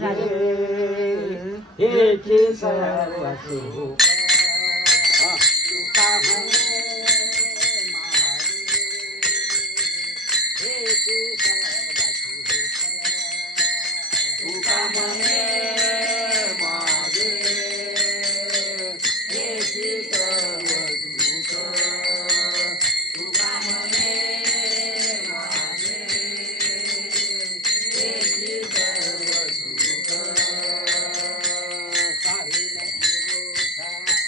माझे हेची सर्व सुख तुका म्हणे माझे हेची सर्व सुख तुका म्हणे माझे हेची सर्व सुख तुका म्हणे माझे हेची सर्व सुख काही नाही लोक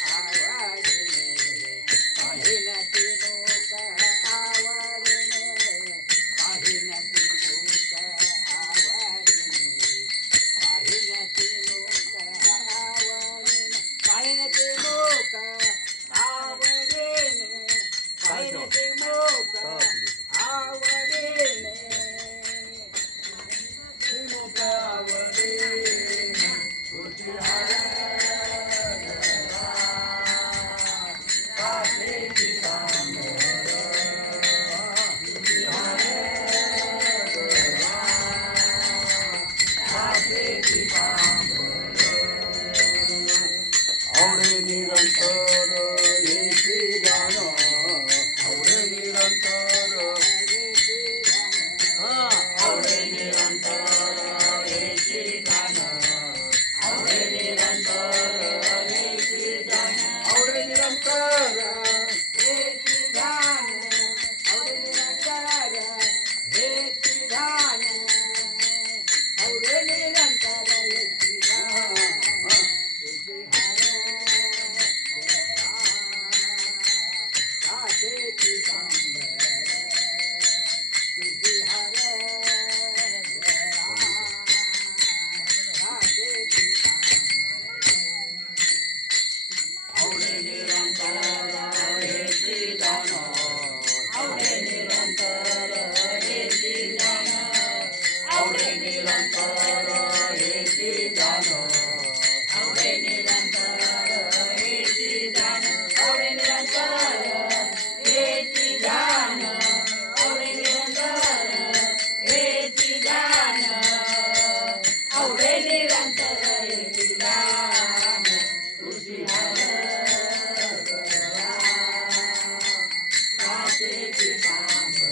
आवडणे काही नाही लोक आवडणे काही नाही लोक आवडणे काही नाही लोक आवडणे काही नाही लोक आवडणे काही नाही लोक आवडणे लोक आवडणे खुशी कासेची आवडे निरंतर हेची गाण आवडे निरंतर आवडे निरंतर हेची गाण आवडे निरंतर हेची गाण आवडे निरंतर हेची गाण आवडे निरंतर हेची गाण आवडे निरंतर हेची गाण तुझी कासेची सांबर तुझी कासेची सांबर आवडे निरंतर हेची गाण आवडे निरंतर हेची गाण आवडे निरंतर हेची गाण आवडे निरंतर हेची गाण आवडे निरंतर हेची गाण आवडे निरंतर हेची गाण आवडे निरंतर हेची गाण तुझी कासेची सांबर